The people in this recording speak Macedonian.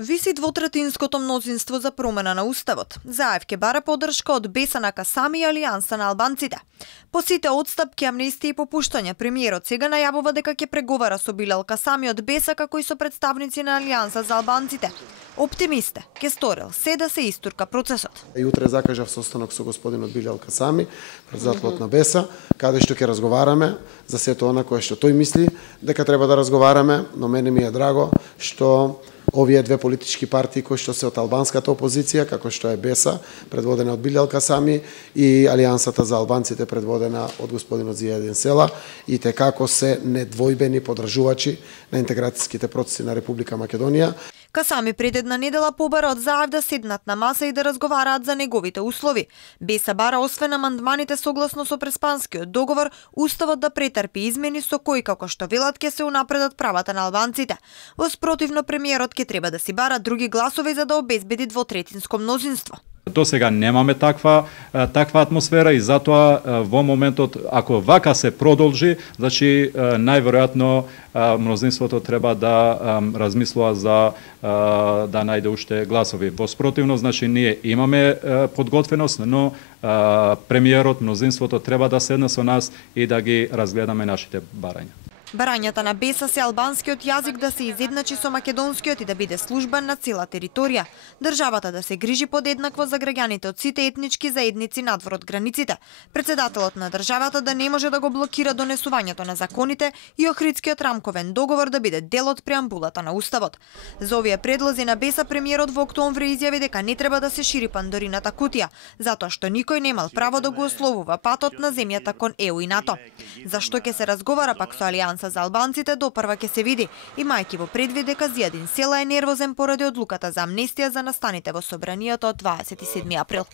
Виси двотретинското мнозинство за промена на уставот. ЗАЕВ ќе бара поддршка од БЕСА на Касами и Алијанса на албанците. По сите отстапки, амнестија и попуштање, премиерот сега најавува дека ќе преговара со Билал Касами од БЕСА како и со представници на Алијанса за албанците. Оптимисте, ќе сторил се да се истурка процесот. Утре закажав состанок со господинот Билал Касами, председателот на БЕСА, каде што ќе разговараме за сето она кое што тој мисли дека треба да разговараме, но мене ми е драго што овие две политички партии кои што се од албанската опозиција, како што е БЕСА, предводена од Билал Касами, и Алијансата за албанците, предводена од господинот Зијадин Села, и те како се недвојбени подржувачи на интеграцијските процеси на Република Македонија. Касами пред една недела побара од ЗАЕВ да седнат на маса и да разговараат за неговите услови. БЕСА бара освен амандманите согласно со Преспанскиот договор, уставот да претрпи измени со кои, како што велат, ќе се унапредат правата на албанците. Во спротивно, премиерот ќе треба да си бара други гласови за да обезбеди двотретинско мнозинство. До сега немаме таква атмосфера и затоа во моментот, ако вака се продолжи, значи најверојатно мнозинството треба да размислува за да најде уште гласови. Во спротивно, значи ние имаме подготвеност, но премиерот, мнозинството треба да седне со нас и да ги разгледаме нашите барања. Барањата на БЕСА се албанскиот јазик да се изедначи со македонскиот и да биде службен на цела територија. Државата да се грижи подеднакво за граѓаните од сите етнички заедници надвор од границите. Председателот на државата да не може да го блокира донесувањето на законите и Охридскиот рамковен договор да биде дел од преамбулата на уставот. За овие предлози на БЕСА премиерот во октомври изјави дека не треба да се шири Пандорината кутија, затоа што никој немал право да го ословува патот на земјата кон ЕУ и НАТО. Зашто ќе се разговара пак со Алијанса за албанците допрва ќе се види, имајќи во предвид дека Зијадин Села е нервозен поради одлуката за амнестија за настаните во собранието од 27 април.